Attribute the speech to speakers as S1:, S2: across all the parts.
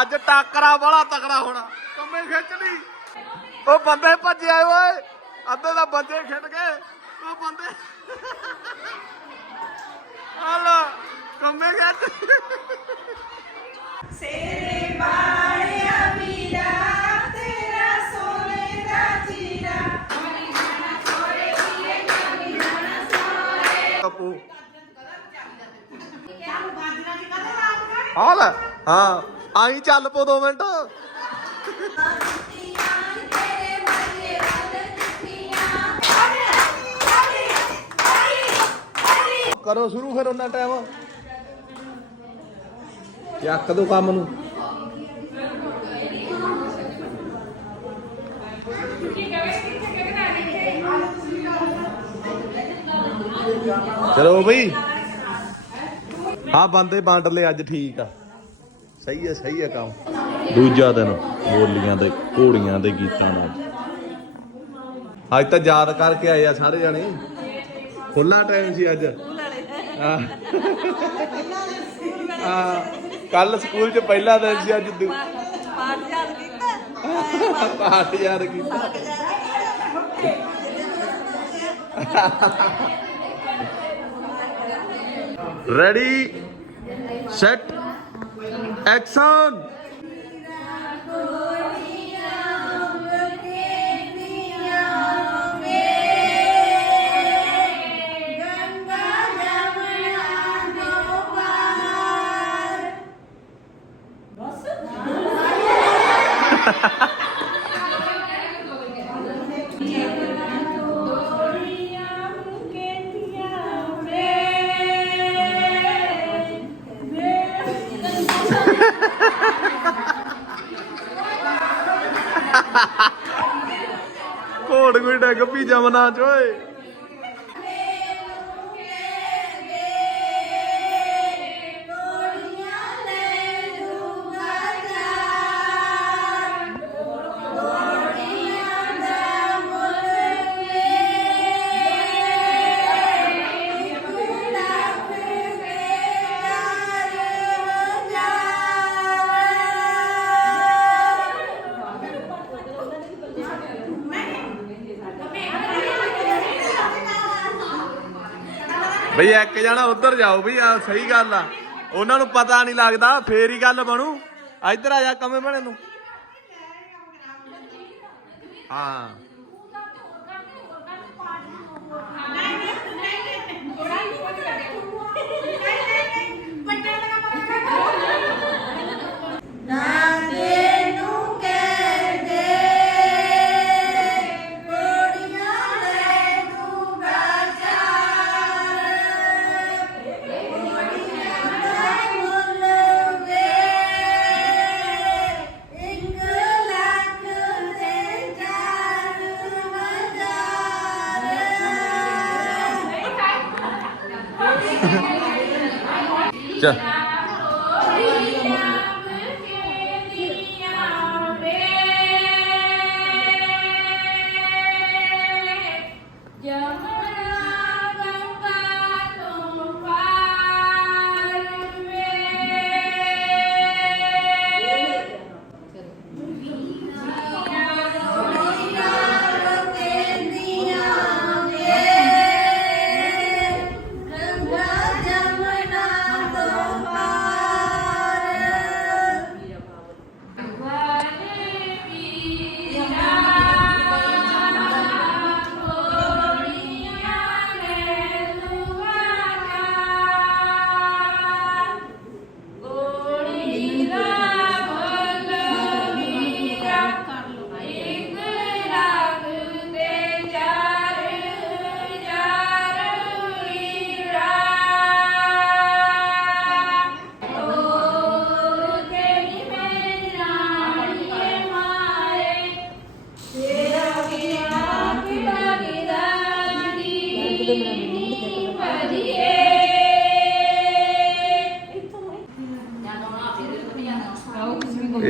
S1: ਅੱਜ ਟਾਕਰਾ ਬੜਾ ਤਕੜਾ ਹੋਣਾ। ਕੰਮੇ ਖਿੱਚ ਲਈ। ਉਹ ਬੰਦੇ ਭੱਜੇ ਆਏ ਓਏ। ਅੱਧੇ ਦਾ ਬੰਦੇ ਖਿੱਚ ਗਏ। ਉਹ ਬੰਦੇ ਹਲੋ ਕੰਮੇ ਖਿੱਚ।
S2: ਸੇਰੇ ਬਾੜਿਆ ਵੀਰਾ ਤੇਰਾ ਸੋਨੇ ਦਾ ਜੀਰਾ
S1: ਕਪੂ ਹਾਲ ਹਾਂ। ਆਈ ਚੱਲ ਪੋ ਦੋ ਮਿੰਟ। ਕਰੋ ਸ਼ੁਰੂ ਫਿਰ ਉਹਨਾਂ ਟਾਈਮ। ਚੱਕ ਦੋ ਕੰਮ ਨੂੰ। ਚਲੋ ਬਈ। ਹਾਂ, ਬੰਦੇ ਵੰਡ ਲਏ, ਅੱਜ ਠੀਕ ਆ। ਸਹੀ ਹੈ ਸਹੀ ਹੈ ਕੰਮ। ਦੂਜਾ ਦਿਨ ਬੋਲੀਆਂ ਦੇ ਘੋੜੀਆਂ ਦੇ ਗੀਤਾਂ ਨਾਲ। ਅੱਜ ਤਾਂ ਯਾਦ ਕਰਕੇ ਆਏ ਆ ਸਾਰੇ ਜਣੇ। ਖੁੱਲਾ ਟਾਈਮ ਸੀ ਅੱਜ। ਹਾਂ। ਕੱਲ ਸਕੂਲ 'ਚ ਪਹਿਲਾ ਦਿਨ ਸੀ ਅੱਜ ਦੂ-
S2: ਪਾਠ ਯਾਦ ਕੀਤਾ।
S1: ਪਾਠ ਯਾਦ ਕੀਤਾ ਰੈਡੀ ਸੈਟ অ্যাকশন ਪੀ ਜਮਨਾ ਬਈ ਇੱਕ ਜਣਾ ਉੱਧਰ ਜਾਓ ਬਈ ਆ ਸਹੀ ਗੱਲ ਆ। ਉਹਨਾਂ ਨੂੰ ਪਤਾ ਨਹੀਂ ਲੱਗਦਾ, ਫੇਰ ਹੀ ਗੱਲ ਬਣੂ। ਇੱਧਰ ਆ ਜਾ ਕਮੇ ਬਣੇ ਨੂੰ। ਹਾਂ।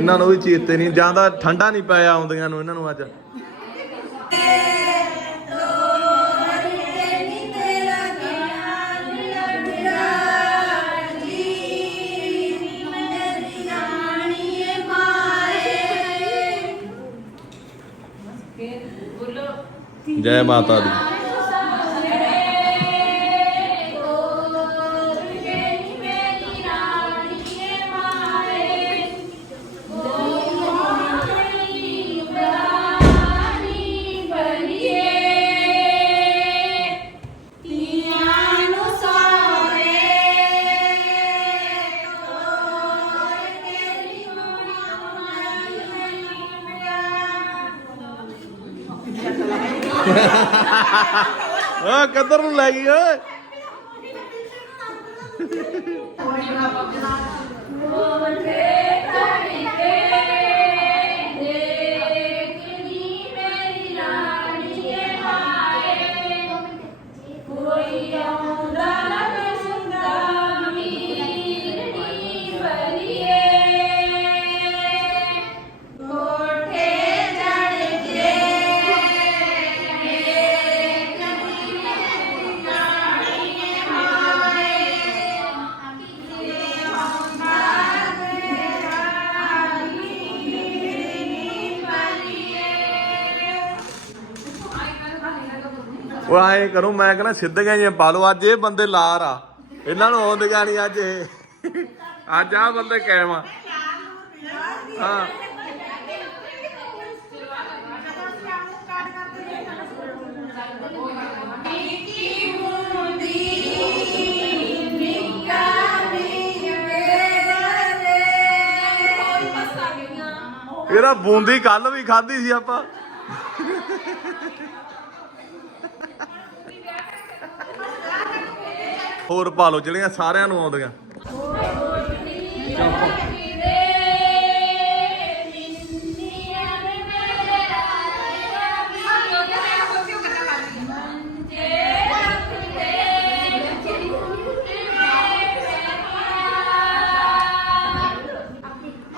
S1: ਇਹਨਾਂ ਨੂੰ ਵੀ ਚੇਤੇ ਨਹੀਂ ਜਾਂ ਤਾਂ ਠੰਡਾ ਨਹੀਂ ਪਾਇਆ ਆਉਂਦੀਆਂ ਨੂੰ ਇਹਨਾਂ ਨੂੰ ਅੱਜ। ਜੈ ਮਾਤਾ ਦੀ। ਓ ਕਿੱਧਰ ਨੂੰ ਲੈ ਗਈ ਓਏ? ਉਹ ਐਂ ਕਰੂੰ, ਮੈਂ ਕਹਿੰਦਾ ਸਿੱਧੀਆਂ ਜਿਹੀਆਂ ਪਾ ਲਓ, ਅੱਜ ਇਹ ਬੰਦੇ ਲਾਰ ਆ। ਇਹਨਾਂ ਨੂੰ ਆਉਂਦੀਆਂ ਨਹੀਂ ਅੱਜ ਇਹ? ਅੱਜ ਆ ਬੰਦੇ ਕਾਇਮ ਆ। ਹਾਂ। ਇਹਦਾ ਬੂੰਦੀ ਕੱਲ ਵੀ ਖਾਧੀ ਸੀ ਆਪਾਂ। ਹੋਰ ਪਾ ਲਓ ਜਿਹੜੀਆਂ ਸਾਰਿਆਂ ਨੂੰ ਆਉਂਦੀਆਂ।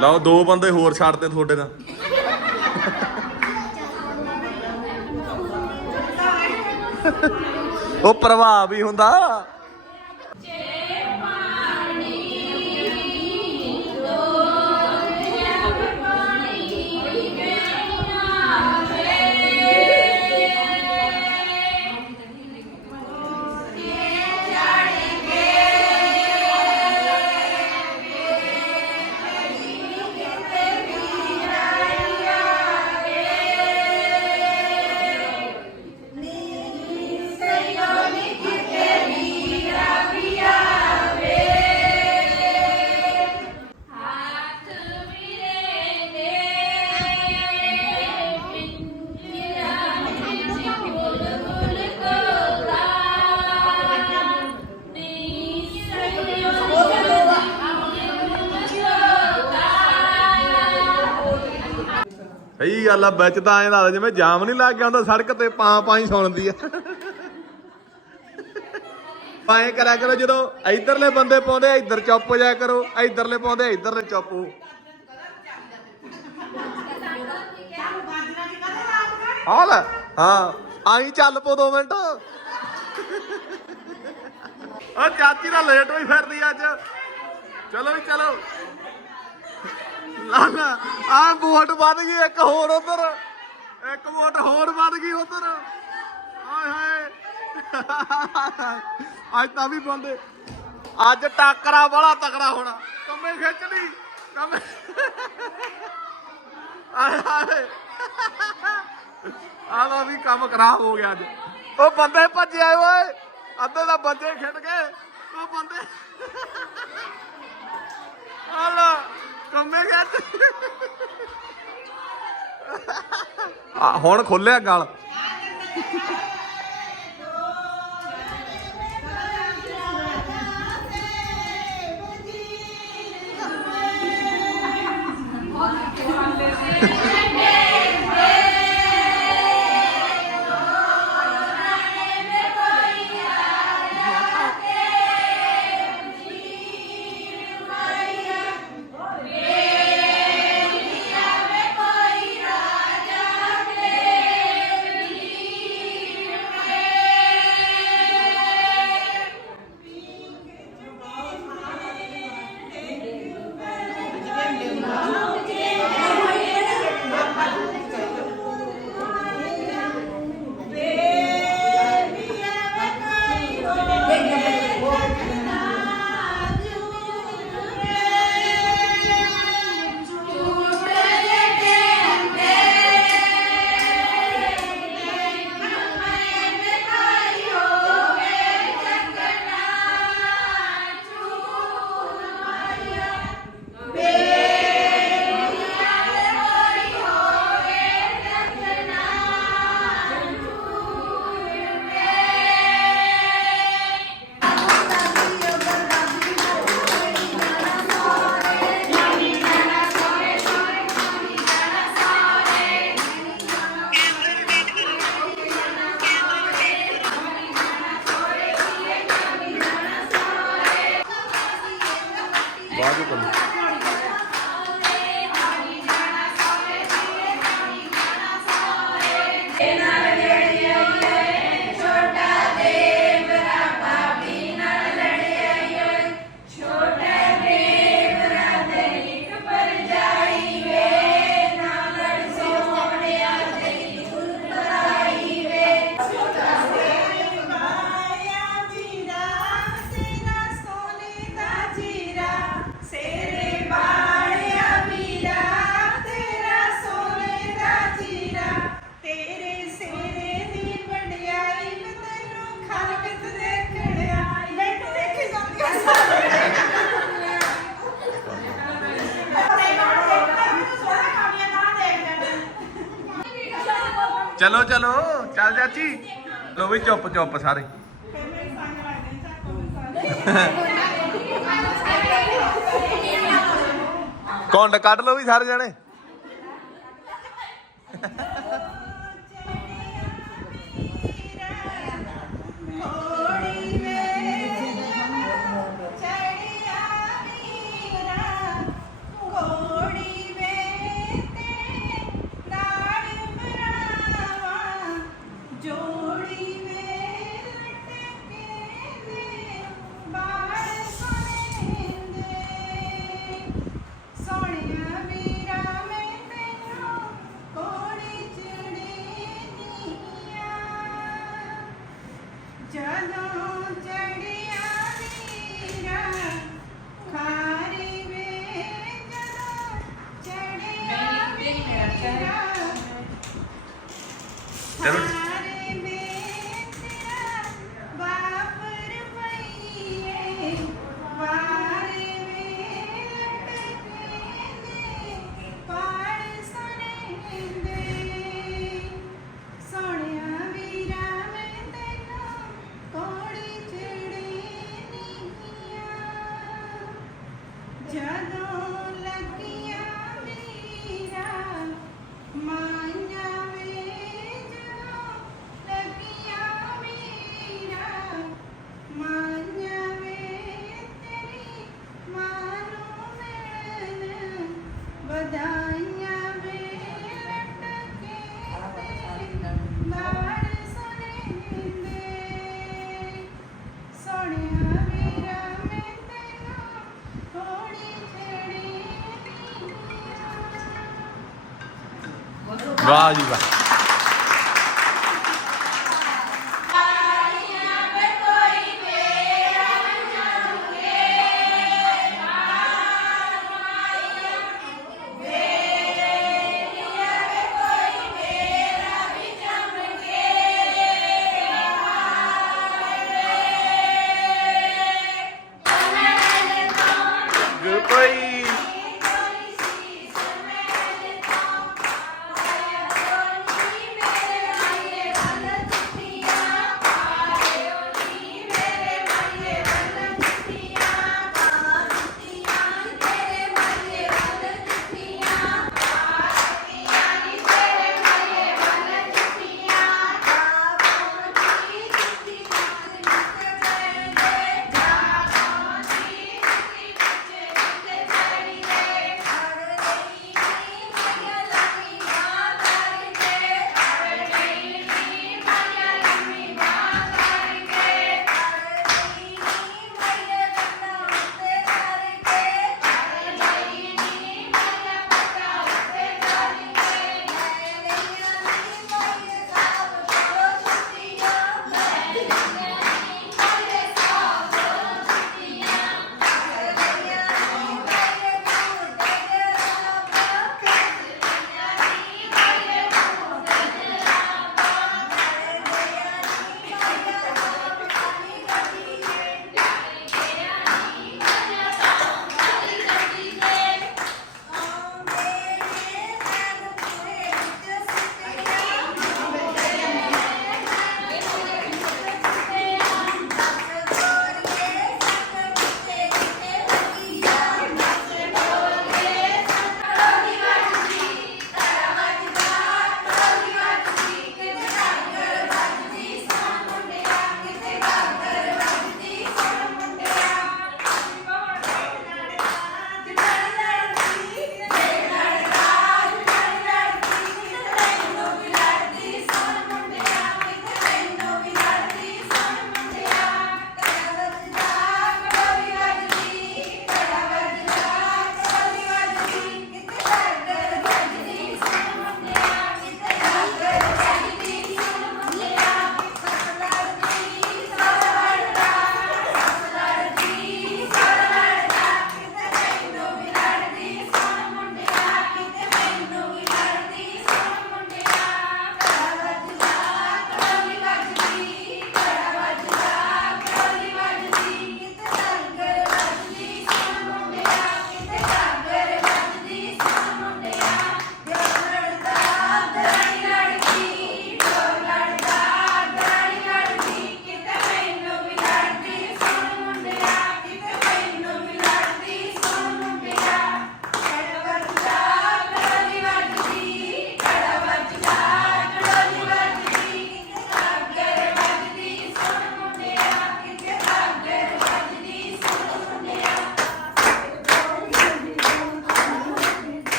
S1: ਲਓ ਦੋ ਬੰਦੇ ਹੋਰ ਛੱਡਦੇ ਤੁਹਾਡੇ ਦਾ ਉਹ ਪ੍ਰਭਾਵ ਹੀ ਹੁੰਦਾ। ਗੱਲ ਵਿੱਚ ਤਾਂ ਐਂ ਲੱਗਦਾ ਜਿਵੇਂ ਜਾਮ ਨਹੀਂ ਲੱਗ ਗਿਆ ਹੁੰਦਾ, ਸੜਕ ਤੇ ਪਾਂ ਪਾਂ ਹੀ ਸੁਣਦੀ ਆ। ਪਾਏ ਕਰਿਆ ਕਰੋ, ਜਦੋਂ ਇਧਰਲੇ ਬੰਦੇ ਪਾਉਂਦੇ ਇੱਧਰ ਚੁੱਪ ਹੋ ਜਾਇਆ ਕਰੋ, ਇਧਰਲੇ ਪਾਉਂਦੇ ਇੱਧਰਲੇ ਚੁੱਪ ਹੋ। ਹਾਂ ਲੈ, ਹਾਂ, ਆਈ ਚੱਲ ਪੋ ਦੋ ਮਿੰਟ। ਆ ਚਾਚੀ ਦਾ ਲੇਟ ਹੋਈ ਫਿਰਦੀ ਅੱਜ। ਚਲੋ ਵੀ ਚਲੋ। ਆ ਵੋਟ ਵੱਧ ਗਈ, ਇੱਕ ਹੋਰ ਉਧਰ। ਇੱਕ ਵੋਟ ਹੋਰ ਵੱਧ ਗਈ ਉਧਰ। ਹਾਏ ਹਾਏ। ਅੱਜ ਤਾਂ ਵੀ ਬੰਦੇ ਅੱਜ ਟਾਕਰਾ ਬੜਾ ਤਕੜਾ ਹੋਣਾ। ਕੰਮੇ ਖਿੱਚ ਲਈ। ਕੰਮੇ ਆਏ ਹਾਏ। ਆ ਵੀ ਕੰਮ ਖਰਾਬ ਹੋ ਗਿਆ ਅੱਜ। ਉਹ ਬੰਦੇ ਭੱਜੇ ਆਏ ਓਏ। ਅੱਧੇ ਦਾ ਬੰਦੇ ਖਿੱਟ ਗਏ। ਉਹ ਬੰਦੇ ਆ ਕੰਮੇ ਗਿਆ ਆ ਹੁਣ ਖੋਲਿਆ ਗਲ
S3: Yeah. ਲੋ ਵੀ ਚੁੱਪ ਚੁੱਪ ਸਾਰੇ। ਕੌਂਡ ਕੱਢ ਲੋ ਵੀ ਸਾਰੇ ਜਣੇ।
S1: Valeu, demais.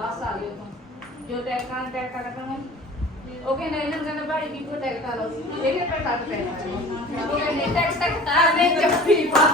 S1: ਬਸ ਆ ਗਈ ਉੱਥੋਂ। ਜੋ ਟੈਕਟਾਂ ਟੈਕਟਾਂ ਕੱਟਾਂਗੇ ਉਹ ਕਹਿੰਦੇ ਇਹਨਾਂ ਨੂੰ ਕਹਿੰਦੇ ਭਾਈ ਵੀ ਕੋ ਟੈਕਟਾਂ ਲਓ। ਇਹਦੇ ਪਰ ਕੱਟ ਪੈਣਾ ਉਹ ਕਹਿੰਦੇ ਟੈਕਟਾਂ ਕੱਟਾ ਦੇ ਚੱਪੀ ਪਾ।